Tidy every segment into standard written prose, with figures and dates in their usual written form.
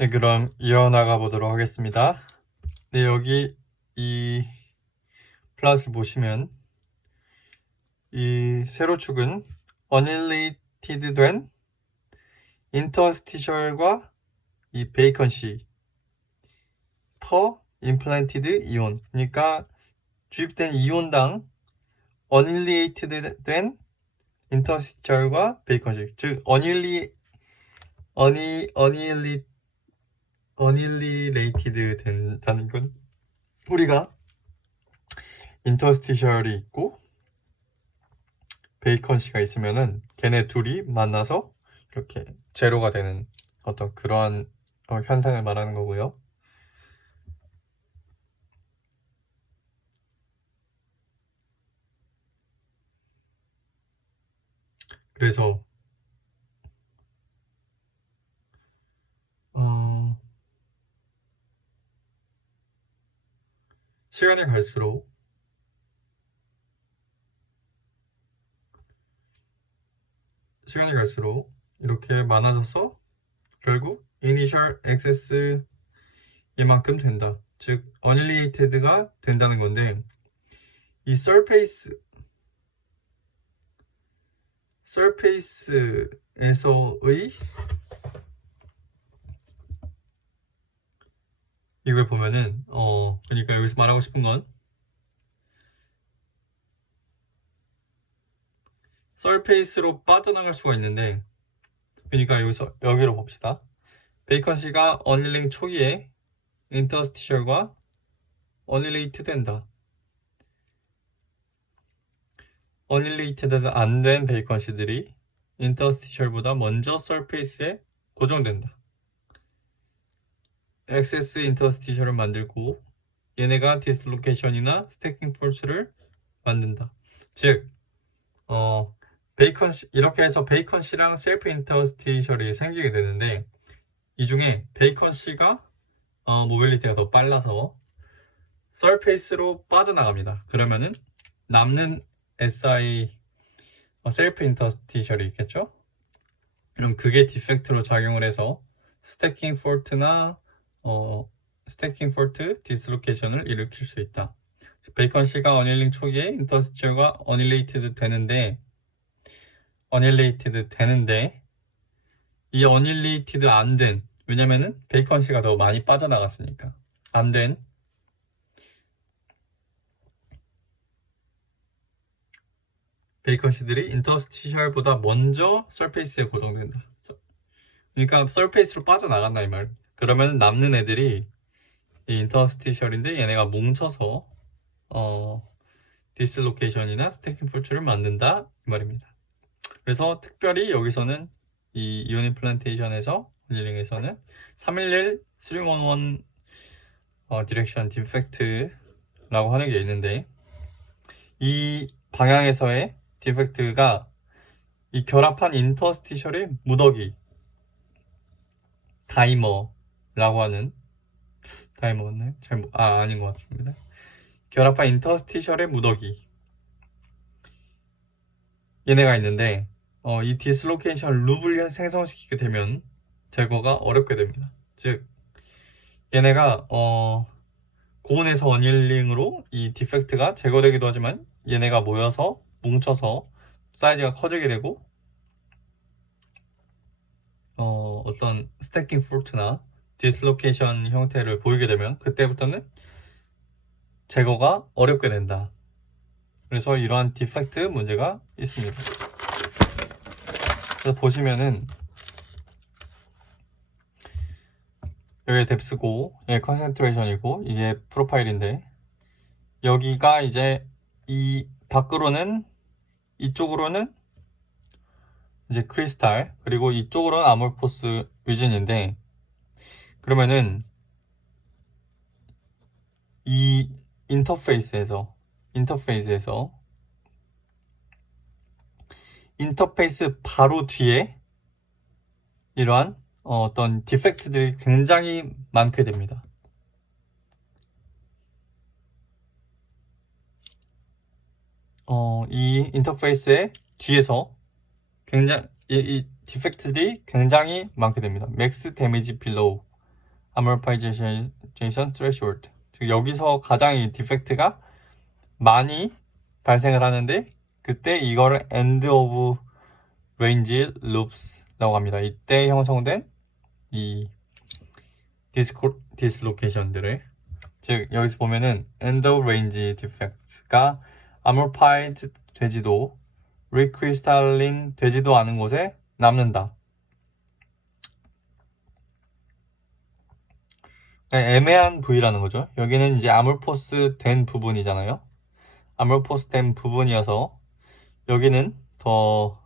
네, 그럼 이어나가 보도록 하겠습니다. 네, 여기 이 플롯을 보시면 이 세로축은 unrelated 된 interstitial과 이 vacancy per implanted ion, 그러니까 주입된 이온당 unrelated 된 interstitial과 vacancy, 즉 unrelated 된다는 건 우리가 인터스티셜이 있고 베이컨시가 있으면은 걔네 둘이 만나서 이렇게 제로가 되는 어떤 그러한 현상을 말하는 거고요. 그래서 시간이 갈수록 이렇게 많아져서 결국 initial access 얘만큼 된다. 즉 unrelated가 된다는 건데, 이 surface에서의 이걸 보면은 그러니까 여기서 말하고 싶은 건 surface로 빠져나갈 수가 있는데, 그러니까 여기로 봅시다. 베이컨시가 언릴링 초기에 인터스티셜과 언릴레이트 된다. 언릴레이트드 안 된 베이컨시들이 인터스티셜보다 먼저 서페이스에 고정된다. 액세스 인터스티셜을 만들고 얘네가 디스로케이션이나 스태킹 폴스를 만든다. 즉 이렇게 해서 베이컨시랑 셀프 인터스티셜이 생기게 되는데, 이 중에 베이컨시가 모빌리티가 더 빨라서 서페이스로 빠져나갑니다. 그러면은 남는 SI 셀프 인터스티셜이 있겠죠? 그럼 그게 디펙트로 작용을 해서 스태킹 폴트 디스로케이션을 일으킬 수 있다. 베이컨시가 어닐링 초기에 인터스티셜과 어닐레이티드 되는데 이 어닐레이티드 안 된, 왜냐면은 베이컨시가 더 많이 빠져나갔으니까 안 된 베이컨시들이 인터스티셜보다 먼저 서페이스에 고정된다. 그러니까 서페이스로 빠져나간다 이 말. 그러면 남는 애들이 이 인터스티셜인데 얘네가 뭉쳐서 디스로케이션이나 스태킹 폴츠를 만든다 이 말입니다. 그래서 특별히 여기서는 이 이온 임플란테이션에서 힐링에서는 311 311 디렉션 디펙트라고 하는 게 있는데, 이 방향에서의 디펙트가 이 결합한 인터스티셜의 무더기, 다이머라고 하는, 다이머 맞나요? 아닌 것 같습니다. 결합한 인터스티셜의 무더기, 얘네가 있는데 이 디스로케이션 룹을 생성시키게 되면 제거가 어렵게 됩니다. 즉 얘네가 고온에서 어닐링으로 이 디펙트가 제거되기도 하지만 얘네가 모여서 뭉쳐서 사이즈가 커지게 되고 어떤 스태킹 폴트나 디스로케이션 형태를 보이게 되면 그때부터는 제거가 어렵게 된다. 그래서 이러한 디펙트 문제가 있습니다. 그래서 보시면은 여기 뎁스고 여기 컨센트레이션이고 이게 프로파일인데, 여기가 이제 이 밖으로는, 이쪽으로는 이제 크리스탈, 그리고 이쪽으로는 아몰포스 위진인데, 그러면은 이 인터페이스 바로 뒤에 이러한 어떤 디펙트들이 굉장히 많게 됩니다. 이 인터페이스의 뒤에서 굉장히 이 디펙트들이 굉장히 많게 됩니다. 맥스 데미지 빌로우, amorphization threshold. 즉 여기서 가장 이 디펙트가 많이 발생을 하는데 그때 이거를 end of range loops라고 합니다. 이때 형성된 이 디스로케이션들을, 즉 여기서 보면은 end of range defect가 amorphize 되지도 recrystalline 되지도 않은 곳에 남는다. 애매한 부위라는 거죠. 여기는 이제 아몰포스 된 부분이잖아요. 아몰포스 된 부분이어서 여기는 더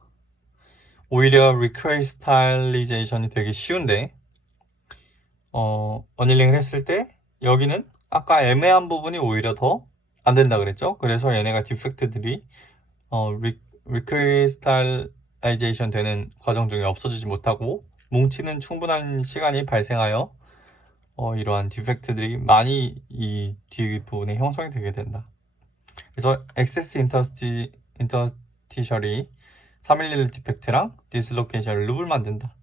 오히려 리크리스탈리제이션이 되기 쉬운데 어닐링을 했을 때 여기는 아까 애매한 부분이 오히려 더 안 된다 그랬죠. 그래서 얘네가 디펙트들이 리크리스탈라이제이션 되는 과정 중에 없어지지 못하고 뭉치는 충분한 시간이 발생하여 이러한 디펙트들이 많이 이 뒷부분에 형성이 되게 된다. 그래서 액세스 인터스티셜이 311 디펙트랑 디슬로케이션 룹을 만든다.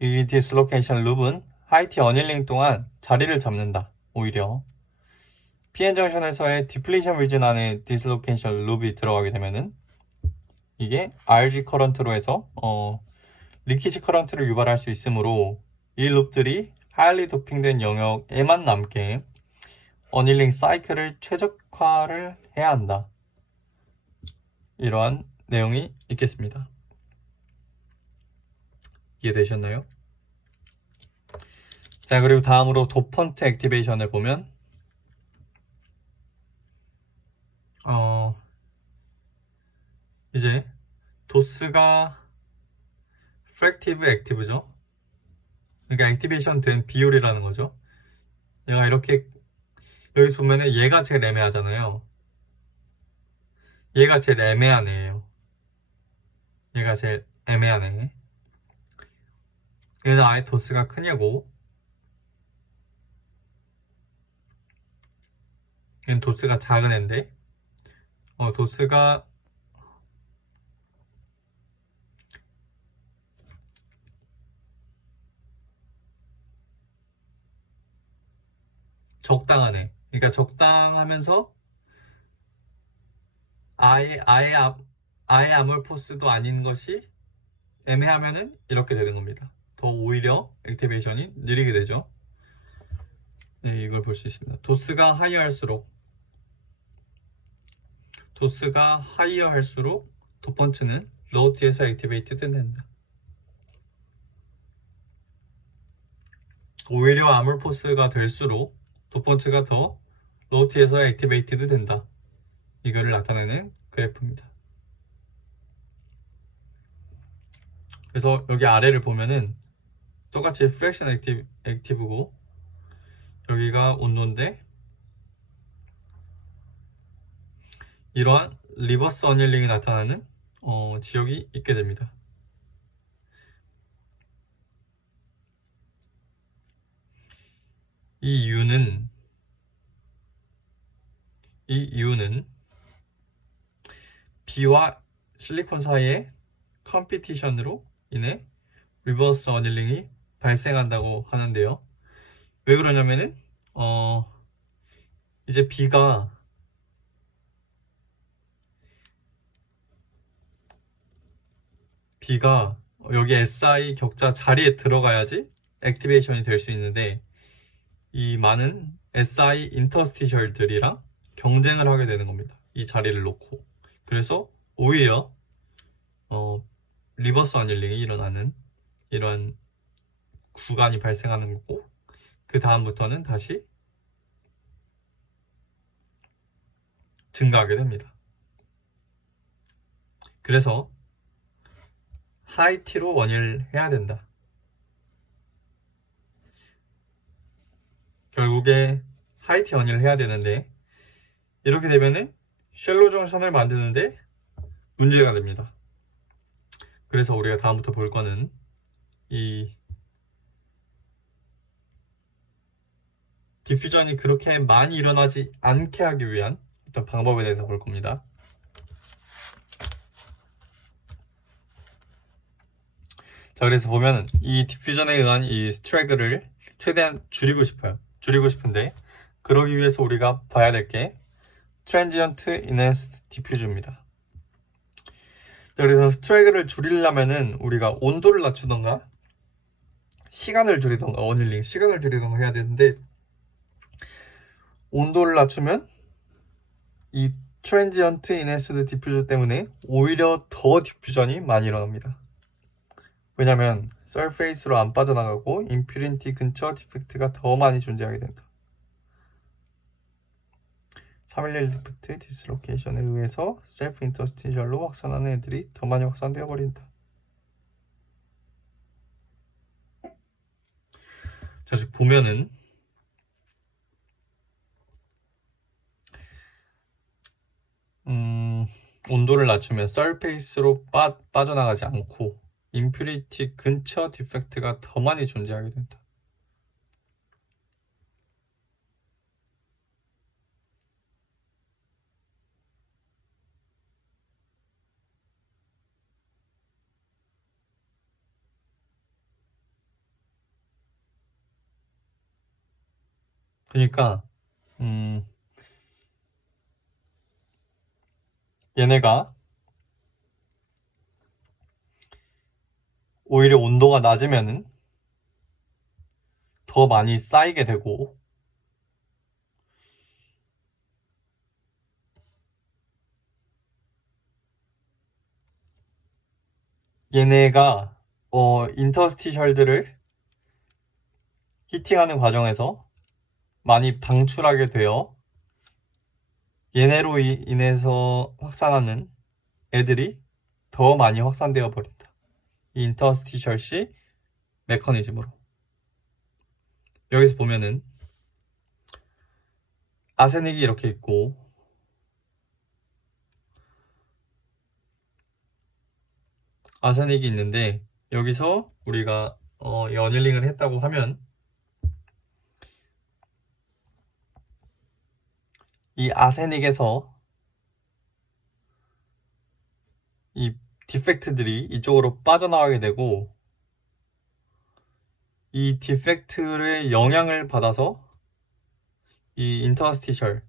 이 디슬로케이션 룹은 하이티 어닐링 동안 자리를 잡는다. 오히려 PN 정션에서의 디플리션 리전 안에 디슬로케이션 룹이 들어가게 되면은 이게 RG 커런트로 해서 리키지 커런트를 유발할 수 있으므로 이 룹들이 하일리 도핑된 영역에만 남게 어닐링 사이클을 최적화를 해야 한다. 이러한 내용이 있겠습니다. 이해되셨나요? 자, 그리고 다음으로 도펀트 액티베이션을 보면 이제 도스가 프랙티브 액티브죠. 그러니까 액티베이션 된 비율이라는 거죠. 얘가 이렇게 여기서 보면은 얘가 제일 애매하잖아요. 얘가 제일 애매한 애예요. 얘가 제일 애매한 애. 얘는 아예 도스가 크냐고. 얘는 도스가 작은 애인데 도스가 적당한 애. 그러니까 적당하면서 아예 아몰포스도 아닌 것이 애매하면은 이렇게 되는 겁니다. 더 오히려 액티베이션이 느리게 되죠. 네, 이걸 볼 수 있습니다. 도스가 하이어 할수록 도펀치는 로우티에서 액티베이트 된다. 오히려 아몰포스가 될수록 도펀치가 더 로우티에서 액티베이트드 된다. 이거를 나타내는 그래프입니다. 그래서 여기 아래를 보면은 똑같이 프랙션 액티브고 여기가 온도인데 이러한 리버스 어닐링이 나타나는 지역이 있게 됩니다. 이 이유는 B와 실리콘 사이의 컴피티션으로 인해 리버스 어닐링이 발생한다고 하는데요. 왜 그러냐면은 이제 B가 여기 SI 격자 자리에 들어가야지 액티베이션이 될 수 있는데 이 많은 SI 인터스티셜들이랑 경쟁을 하게 되는 겁니다. 이 자리를 놓고. 그래서 오히려 리버스 어닐링이 일어나는 이러한 구간이 발생하는 거고 그 다음부터는 다시 증가하게 됩니다. 그래서 하이티로 원일해야 된다. 결국에 하이티 원일을 해야 되는데 이렇게 되면은 쉘로 정션을 만드는데 문제가 됩니다. 그래서 우리가 다음부터 볼 거는 이 디퓨전이 그렇게 많이 일어나지 않게 하기 위한 어떤 방법에 대해서 볼 겁니다. 자, 그래서 보면 이 디퓨전에 의한 이 스트래그를 최대한 줄이고 싶어요. 줄이고 싶은데 그러기 위해서 우리가 봐야 될 게 Transient Enhanced Diffuse입니다. 그래서 스트라이크를 줄이려면은 우리가 온도를 낮추던가 시간을 줄이던가 어닐링 시간을 줄이던가 해야 되는데 온도를 낮추면 이 트랜지언트 인핸스드 디퓨저 때문에 오히려 더 디퓨전이 많이 일어납니다. 왜냐면 서페이스로 안 빠져나가고 임퓨리티 근처 디펙트가 더 많이 존재하게 된다. 311 디프트 디스로케이션에 의해서 셀프 인터스티셜로 확산하는 애들이 더 많이 확산되어 버린다. 자, 즉 보면은 온도를 낮추면 서페이스로 빠져나가지 않고 임퓨리티 근처 디펙트가 더 많이 존재하게 된다. 그러니까 얘네가 오히려 온도가 낮으면은 더 많이 쌓이게 되고 얘네가 인터스티셜들을 히팅하는 과정에서 많이 방출하게 되어 얘네로 인해서 확산하는 애들이 더 많이 확산되어 버린다. 이 인터스티셜시 메커니즘으로. 여기서 보면은 아세닉이 이렇게 있고 아세닉이 있는데 여기서 우리가 어닐링을 했다고 하면 이 아세닉에서 이 디펙트들이 이쪽으로 빠져나가게 되고 이 디펙트의 영향을 받아서 이 인터스티셜을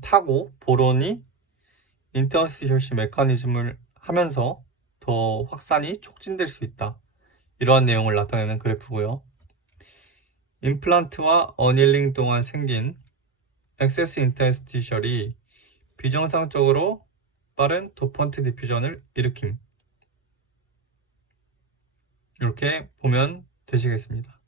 타고 보론이 인터스티셜시 메커니즘을 하면서 더 확산이 촉진될 수 있다. 이러한 내용을 나타내는 그래프고요. 임플란트와 어닐링 동안 생긴 엑세스 인터스티셜이 비정상적으로 빠른 도펀트 디퓨전을 일으킴. 이렇게 보면 되시겠습니다.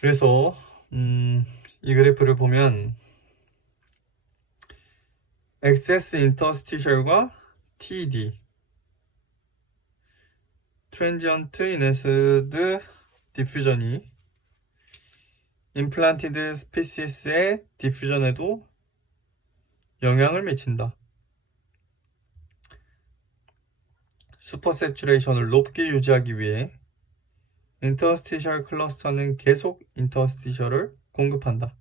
그래서 이 그래프를 보면 엑세스 인터스티셜과 TD 트랜지언트 인핸스드 디퓨전이 임플란티드 스피시스의 디퓨전에도 영향을 미친다. 슈퍼세츄레이션을 높게 유지하기 위해 인터스티셜 클러스터는 계속 인터스티셜을 공급한다.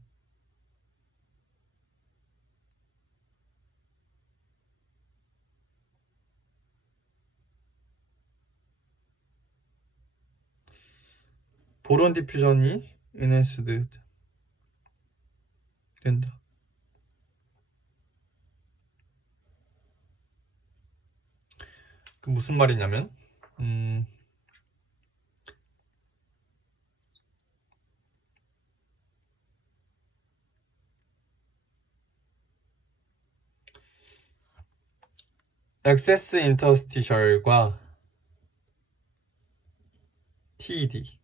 보론 디퓨전이 인핸스드 된다. 그 무슨 말이냐면 엑세스 인터스티셜과 TED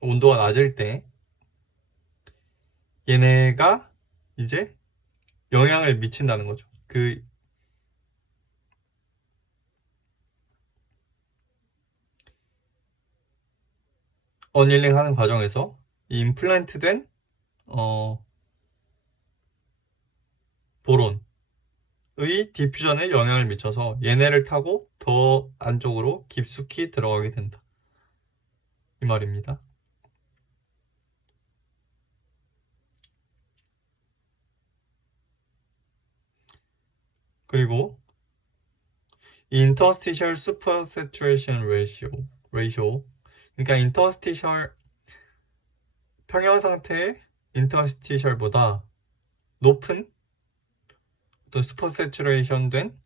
온도가 낮을 때 얘네가 이제 영향을 미친다는 거죠. 그 어닐링 하는 과정에서 이 임플란트 된 보론의 디퓨전에 영향을 미쳐서 얘네를 타고 더 안쪽으로 깊숙이 들어가게 된다. 이 말입니다. 그리고 interstitial supersaturation ratio. 그러니까 interstitial 평형 상태의 interstitial보다 높은 어떤 supersaturation 된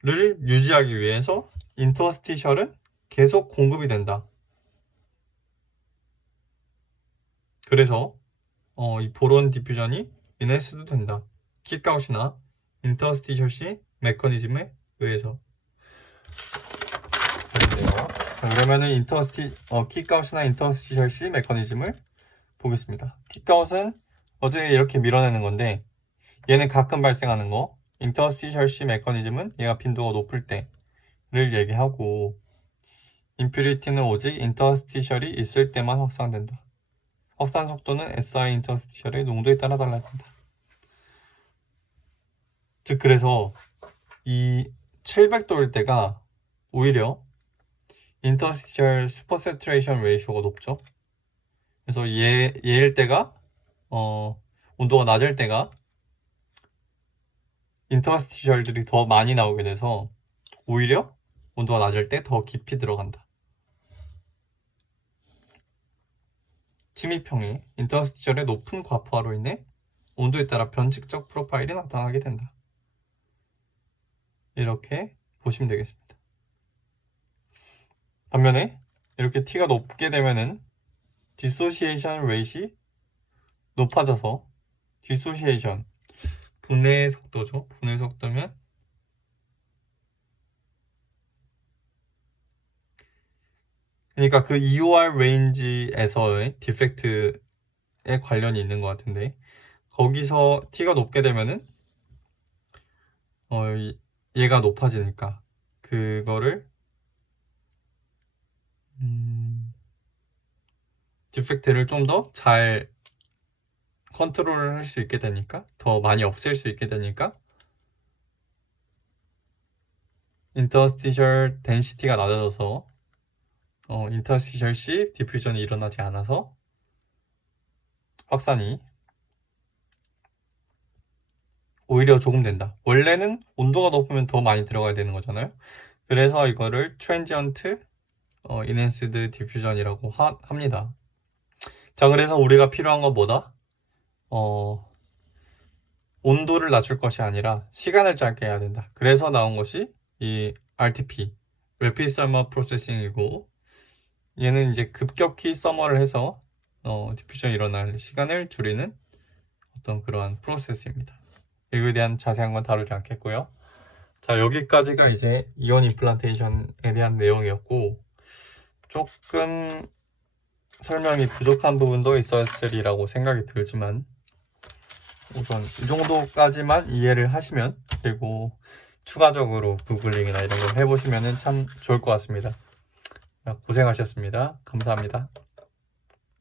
를 유지하기 위해서 interstitial은 계속 공급이 된다. 그래서 이 보론 디퓨전이 인해서도 된다. 킥아웃이나 interstitial C 메커니즘에 의해서. 그러면은 킥아웃이나 interstitial C 메커니즘을 보겠습니다. 킥아웃은 어제 이렇게 밀어내는 건데 얘는 가끔 발생하는 거. interstitial C 메커니즘은 얘가 빈도가 높을 때를 얘기하고 impurity는 오직 interstitial이 있을 때만 확산된다. 확산 속도는 SI interstitial의 농도에 따라 달라진다. 즉 그래서 이 700도일 때가 오히려 interstitial supersaturation ratio가 높죠. 그래서 얘일 때가 온도가 낮을 때가 interstitial들이 더 많이 나오게 돼서 오히려 온도가 낮을 때 더 깊이 들어간다. 침입형의 interstitial의 높은 과포화로 인해 온도에 따라 변칙적 프로파일이 나타나게 된다. 이렇게 보시면 되겠습니다. 반면에 이렇게 T가 높게 되면은 dissociation rate이 높아져서 dissociation 분해 속도죠. 분해 속도면 그러니까 그 EOR 레인지에서의 디펙트에 관련이 있는 것 같은데 거기서 T가 높게 되면은 얘가 높아지니까 그거를 디펙트를 좀 더 잘 컨트롤을 할 수 있게 되니까 더 많이 없앨 수 있게 되니까 interstitial density가 낮아져서 interstitial C 디퓨전이 일어나지 않아서 확산이 오히려 조금 된다. 원래는 온도가 높으면 더 많이 들어가야 되는 거잖아요. 그래서 이거를 transient enhanced diffusion이라고 합니다. 자, 그래서 우리가 필요한 건 뭐다? 온도를 낮출 것이 아니라 시간을 짧게 해야 된다. 그래서 나온 것이 이 RTP, Rapid Thermal Processing이고 얘는 이제 급격히 서머를 해서 디퓨전이 일어날 시간을 줄이는 어떤 그러한 프로세스입니다. 이거에 대한 자세한 건 다루지 않겠고요. 자, 여기까지가 이제 이온 임플란테이션에 대한 내용이었고 조금 설명이 부족한 부분도 있었으리라고 생각이 들지만 우선 이 정도까지만 이해를 하시면 그리고 추가적으로 구글링이나 이런 걸 해보시면 참 좋을 것 같습니다. 고생하셨습니다. 감사합니다.